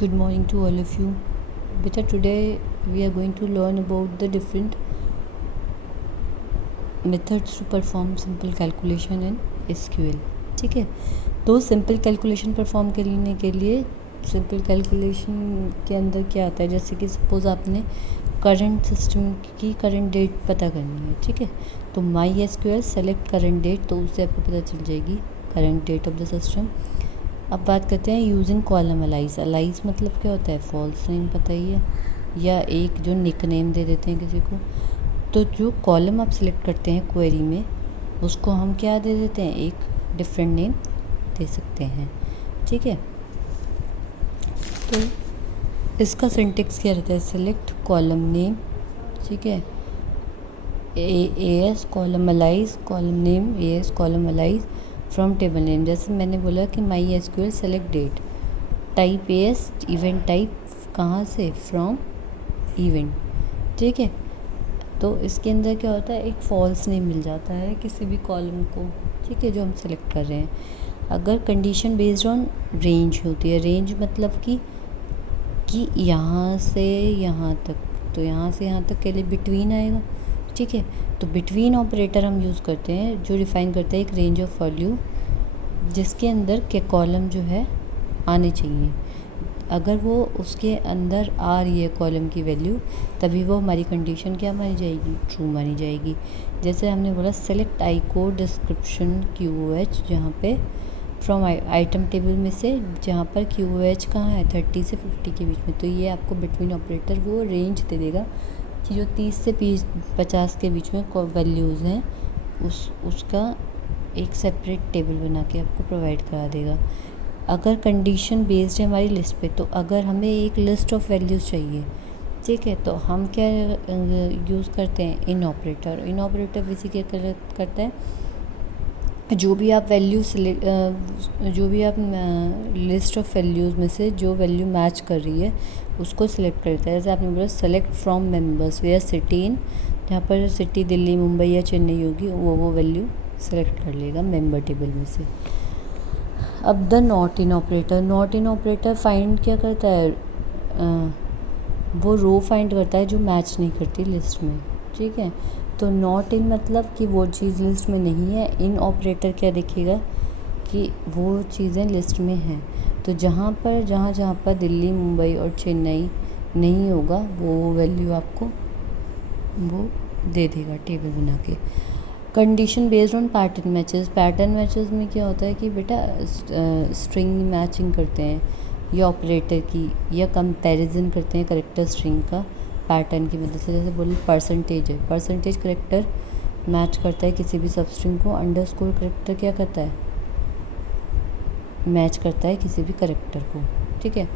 Good morning to all of you. Beta, today we are going to learn about the different methods to perform simple calculation in SQL. ठीक है, तो simple calculation perform करने के लिए simple calculation के अंदर क्या आता है, जैसे कि सपोज़ आपने करंट सिस्टम की करंट डेट पता करनी है. ठीक है, तो my SQL select current date, तो उससे आपको पता चल जाएगी current date of the system. अब बात करते हैं यूजिंग कॉलम अलाइज. अलाइज मतलब क्या होता है, फॉल्स नेम पता ही है, या एक जो निक नेम दे देते हैं किसी को. तो जो कॉलम आप सिलेक्ट करते हैं क्वेरी में, उसको हम क्या दे देते हैं, एक डिफरेंट नेम दे सकते हैं. ठीक है, तो इसका सिंटेक्स क्या रहता है, सेलेक्ट कॉलम नेम. ठीक है, AS column alias, column name AS column alias from table name. जैसे मैंने बोला कि my SQL select date, type AS, event type कहाँ से, फ्रॉम इवेंट. ठीक है, तो इसके अंदर क्या होता है, एक फॉल्स नेम मिल जाता है किसी भी कॉलम को. ठीक है, जो हम सेलेक्ट कर रहे हैं. अगर कंडीशन बेस्ड ऑन रेंज होती है, रेंज मतलब कि यहाँ से यहाँ तक, तो यहाँ से यहाँ तक के लिए बिटवीन आएगा. ठीक है, तो बिटवीन ऑपरेटर हम यूज़ करते हैं जो डिफ़ाइन करता है एक रेंज ऑफ वैल्यू जिसके अंदर के कॉलम जो है आने चाहिए. अगर वो उसके अंदर आ रही है कॉलम की वैल्यू, तभी वो हमारी कंडीशन क्या मानी जाएगी, ट्रू मानी जाएगी. जैसे हमने बोला सेलेक्ट आई कोड डिस्क्रिप्शन QOH, जहाँ पे फ्रॉम आइटम टेबल में से, जहाँ पर QOH कहाँ है, 30 से 50 के बीच में. तो ये आपको बिटवीन ऑपरेटर वो रेंज दे देगा कि जो 30 से 50 के बीच में वैल्यूज़ हैं उसका एक सेपरेट टेबल बना के आपको प्रोवाइड करा देगा. अगर कंडीशन बेस्ड है हमारी लिस्ट पे, तो अगर हमें एक लिस्ट ऑफ वैल्यूज़ चाहिए, ठीक है, तो हम क्या यूज़ करते हैं, इन ऑपरेटर. इन ऑपरेटर बेसिकली करता है जो भी आप वैल्यू जो भी आप लिस्ट ऑफ वैल्यूज़ में से जो वैल्यू मैच कर रही है उसको सिलेक्ट करता है. जैसे आपने बोला select from members where city in, जहाँ पर सिटी दिल्ली, मुंबई या चेन्नई होगी, वो वैल्यू सेलेक्ट कर लेगा मेंबर टेबल में से. अब the not in operator. Not in operator find क्या करता है, वो रो फाइंड करता है जो मैच नहीं करती लिस्ट में. ठीक है, तो नॉट इन मतलब कि वो चीज़ लिस्ट में नहीं है. इन ऑपरेटर क्या देखेगा कि वो चीज़ें लिस्ट में हैं. तो जहाँ पर दिल्ली, मुंबई और चेन्नई नहीं होगा, वो वैल्यू आपको वो दे देगा टेबल बना के. Condition based on pattern matches. Pattern matches में क्या होता है कि बेटा स्ट्रिंग मैचिंग करते हैं या ऑपरेटर की, या कंपैरिजन करते हैं करेक्टर स्ट्रिंग का पैटर्न की मदद से. जैसे बोले परसेंटेज है, परसेंटेज करेक्टर मैच करता है किसी भी सब स्ट्रिंग को, अंडरस्कोर करेक्टर क्या करता है, मैच करता है किसी भी करेक्टर को. ठीक है,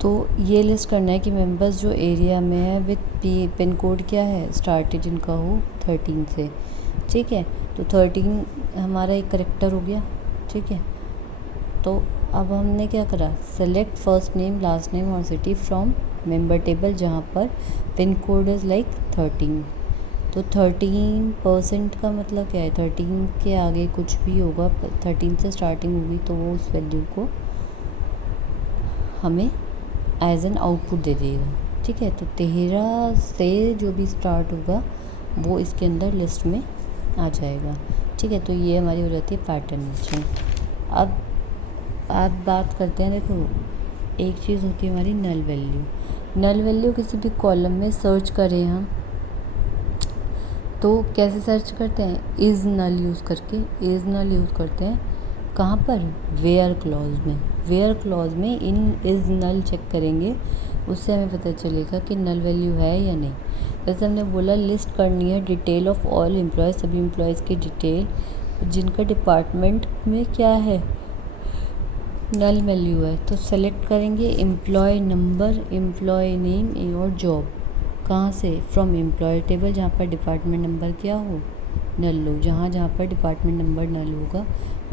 तो ये लिस्ट करना है कि मेंबर्स जो एरिया में है विद पिन कोड क्या है, स्टार्टेड जिनका हो 13 से. ठीक है, तो 13 हमारा एक करेक्टर हो गया. ठीक है, तो अब हमने क्या करा, select first name, last name और सिटी फ्रॉम मेंबर टेबल जहाँ पर पिन कोड इज़ लाइक 13. तो 13% का मतलब क्या है, 13 के आगे कुछ भी होगा, 13 से स्टार्टिंग होगी तो वो उस वैल्यू को हमें एज एन आउटपुट दे देगा. ठीक है, तो 13 से जो भी स्टार्ट होगा वो इसके अंदर लिस्ट में आ जाएगा. ठीक है, तो ये हमारी हो जाती है पैटर्न मैचिंग. अब आप बात करते हैं, देखो एक चीज़ होती है हमारी नल वैल्यू. नल वैल्यू किसी भी कॉलम में सर्च करें हम, तो कैसे सर्च करते हैं, इज़ नल यूज़ करके. इज़ नल यूज़ करते हैं कहाँ पर, वेयर क्लॉज में. वेयर क्लॉज में इन इज़ नल चेक करेंगे, उससे हमें पता चलेगा कि नल वैल्यू है या नहीं. जैसे हमने बोला लिस्ट करनी है डिटेल ऑफ ऑल एम्प्लॉयज़, सभी एम्प्लॉयज़ की डिटेल जिनका डिपार्टमेंट में क्या है, नल वैल्यू है. तो सेलेक्ट करेंगे एम्प्लॉय नंबर, एम्प्लॉय नेम और जॉब. कहाँ से, फ्रॉम एम्प्लॉय टेबल जहाँ पर डिपार्टमेंट नंबर क्या हो, नल हो. जहाँ पर डिपार्टमेंट नंबर नल होगा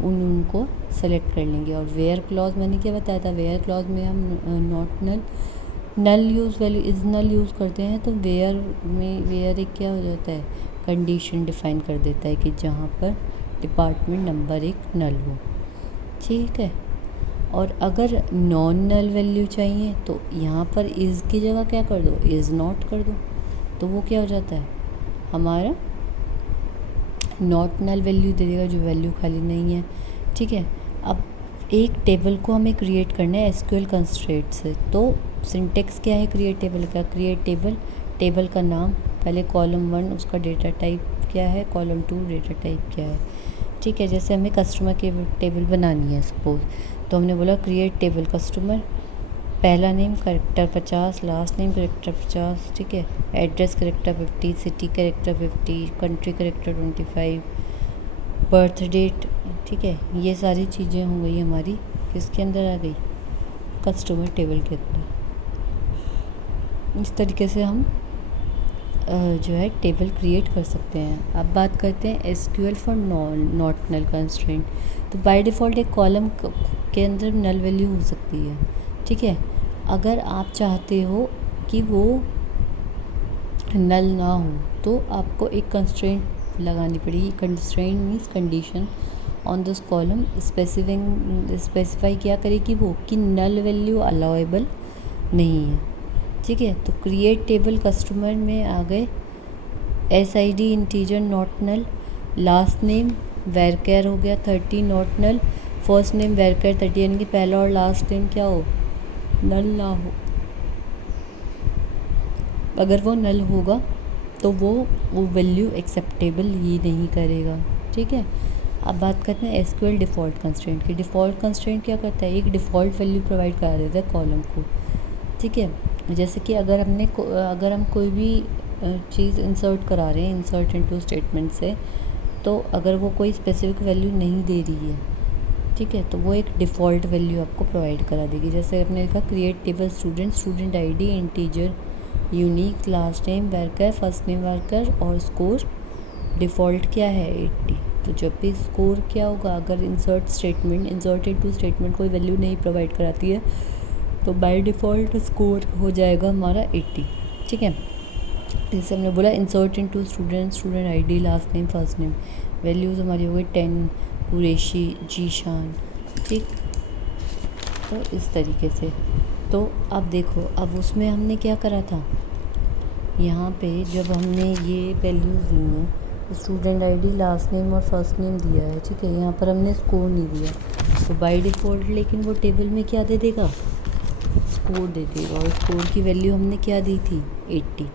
उनको सेलेक्ट कर लेंगे. और वेयर क्लॉज मैंने क्या बताया था, वेयर क्लॉज में हम not null use value is null use करते हैं. तो वेयर एक क्या हो जाता है, कंडीशन डिफ़ाइन कर देता है कि जहाँ पर डिपार्टमेंट नंबर एक नल हो. ठीक है, और अगर नॉन नल वैल्यू चाहिए तो यहाँ पर इज़ की जगह क्या कर दो, इज़ नॉट कर दो, तो वो क्या हो जाता है हमारा नॉट नल वैल्यू दे देगा, जो वैल्यू खाली नहीं है। ठीक है, अब एक टेबल को हमें क्रिएट करना है एसक्यूएल कंस्ट्रेंट से। तो सिंटेक्स क्या है क्रिएट टेबल का, क्रिएट टेबल, टेबल का नाम, पहले कॉलम 1 उसका डेटा टाइप क्या है, कॉलम 2 डेटा टाइप क्या है। ठीक है, जैसे हमें कस्टमर की टेबल बनानी है सपोज, तो हमने बोला क्रिएट टेबल कस्टमर, पहला name character 50, last name character 50, ठीक है, address character 50, city character 50, country character 25, birth date. ठीक है, ये सारी चीज़ें हो गई हमारी किसके अंदर आ गई, कस्टमर टेबल के अंदर। इस तरीके से हम जो है टेबल क्रिएट कर सकते हैं। अब बात करते हैं SQL for not null constraint. तो बाय डिफ़ॉल्ट एक कॉलम के अंदर नल वैल्यू हो सकती है। ठीक है, अगर आप चाहते हो कि वो नल ना हो तो आपको एक कंस्ट्रेंट लगानी पड़ेगी। Constraint means condition on this column specify क्या करेगी वो कि नल वैल्यू अलाउेबल नहीं है। ठीक है, तो क्रिएट टेबल कस्टमर में आ गए SID integer not null, last name varchar हो गया 30 not null, first name varchar 30, यानी कि पहला और लास्ट नेम क्या हो, नल ना हो। अगर वो नल होगा तो वो वैल्यू एक्सेप्टेबल ही नहीं करेगा। ठीक है, अब बात करते हैं एसक्यूएल डिफ़ॉल्ट कंस्ट्रेंट की। डिफ़ॉल्ट कंस्ट्रेंट क्या करता है, एक डिफ़ॉल्ट वैल्यू प्रोवाइड करा देता है कॉलम को। ठीक है, जैसे कि अगर हम कोई भी चीज़ इंसर्ट करा रहे हैं इंसर्ट इनटू स्टेटमेंट से, तो अगर वो कोई स्पेसिफिक वैल्यू नहीं दे रही है, ठीक है, तो वो एक डिफ़ॉल्ट वैल्यू आपको प्रोवाइड करा देगी। जैसे आपने लिखा create table student ID integer unique, last name worker, first name worker और स्कोर डिफ़ॉल्ट क्या है 80। तो जब भी स्कोर क्या होगा, अगर इंसर्ट इनटू स्टेटमेंट कोई वैल्यू नहीं प्रोवाइड कराती है तो बाय डिफ़ॉल्ट स्कोर हो जाएगा हमारा 80। ठीक है, जैसे हमने बोला insert into student ID, last name, first name, values हमारी हो गई 10 कुरैशी, जीशान। ठीक, तो इस तरीके से। तो अब देखो, अब उसमें हमने क्या करा था, यहाँ पे जब हमने ये वैल्यूज़ दी हैं स्टूडेंट ID, लास्ट नेम और फर्स्ट नेम दिया है। ठीक है, यहाँ पर हमने स्कोर नहीं दिया, तो बाय डिफ़ॉल्ट लेकिन वो टेबल में क्या दे देगा, स्कोर दे देगा। और स्कोर की वैल्यू हमने क्या दी थी 80।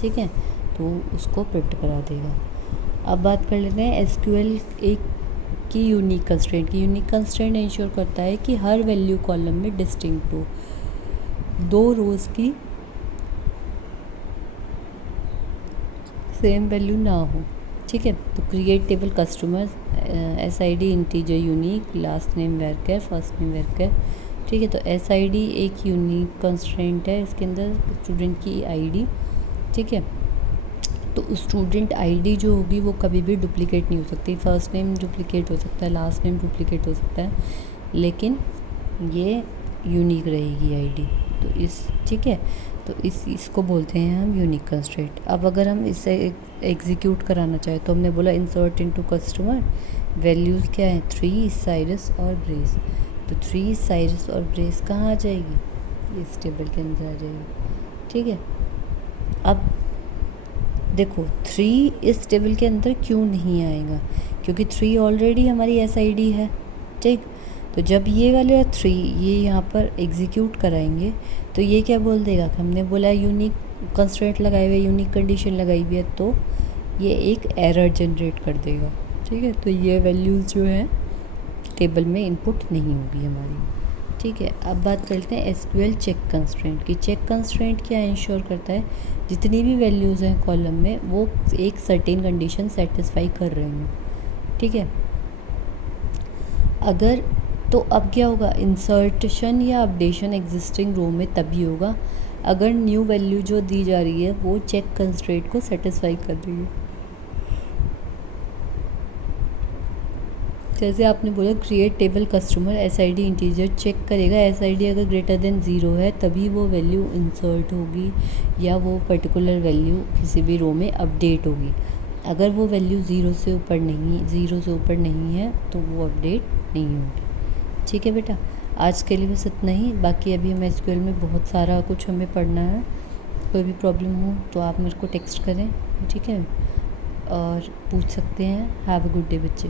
ठीक है, तो उसको प्रिंट करा देगा। अब बात कर लेते हैं एसक्यूएल की यूनिक कंस्ट्रेंट की। यूनिक कंस्ट्रेंट इंश्योर करता है कि हर वैल्यू कॉलम में डिस्टिंक्ट हो, 2 रोज़ की सेम वैल्यू ना हो। ठीक है, तो create table customer SID integer unique, last name worker, first name worker. ठीक है, तो SID एक यूनिक कंस्ट्रेंट है, इसके अंदर स्टूडेंट की ID। ठीक है, तो स्टूडेंट ID जो होगी वो कभी भी डुप्लीकेट नहीं हो सकती। फर्स्ट नेम डुप्लीकेट हो सकता है, लास्ट नेम डुप्लीकेट हो सकता है, लेकिन ये यूनिक रहेगी ID। तो ठीक है, तो इसको बोलते हैं हम यूनिक कंस्ट्रेंट। अब अगर हम इसे एग्जीक्यूट कराना चाहें तो हमने बोला इंसर्ट इनटू कस्टमर, वैल्यूज़ क्या है 3 साइरस और ब्रेस। तो 3 साइरस और ब्रेस कहाँ आ जाएगी, इस टेबल के अंदर आ जाएगी। ठीक है, अब देखो 3 इस टेबल के अंदर क्यों नहीं आएगा, क्योंकि 3 ऑलरेडी हमारी SID है। ठीक, तो जब ये वाले 3 ये यहाँ पर एग्जीक्यूट कराएंगे तो ये क्या बोल देगा कि हमने बोला यूनिक कंस्ट्रेंट लगाए हुए, यूनिक कंडीशन लगाई हुई है, तो ये एक एरर जनरेट कर देगा। ठीक है, तो ये वैल्यूज़ जो है टेबल में इनपुट नहीं होगी हमारी। ठीक है, अब बात करते हैं SQL चेक कंस्ट्रेंट की। चेक कंस्ट्रेंट क्या इंश्योर करता है, जितनी भी वैल्यूज़ हैं कॉलम में वो एक सर्टेन कंडीशन सेटिस्फाई कर रही हैं। ठीक है, अगर तो अब क्या होगा, इंसर्शन या अपडेशन एग्जिस्टिंग रो में तभी होगा अगर न्यू वैल्यू जो दी जा रही है वो चेक कंस्ट्रेंट को सेटिस्फाई कर रही है। जैसे आपने बोला create table customer SID integer check करेगा, SID अगर ग्रेटर देन 0 है तभी वो वैल्यू इंसर्ट होगी या वो पर्टिकुलर वैल्यू किसी भी रो में अपडेट होगी। अगर वो वैल्यू 0 से ऊपर नहीं है तो वो अपडेट नहीं होगी। ठीक है बेटा, आज के लिए बस इतना ही। बाकी अभी हमें एसक्यूएल में बहुत सारा कुछ हमें पढ़ना है। कोई भी प्रॉब्लम हो तो आप मेरे को टेक्स्ट करें, ठीक है, और पूछ सकते हैं। हैव अ गुड डे बच्चे।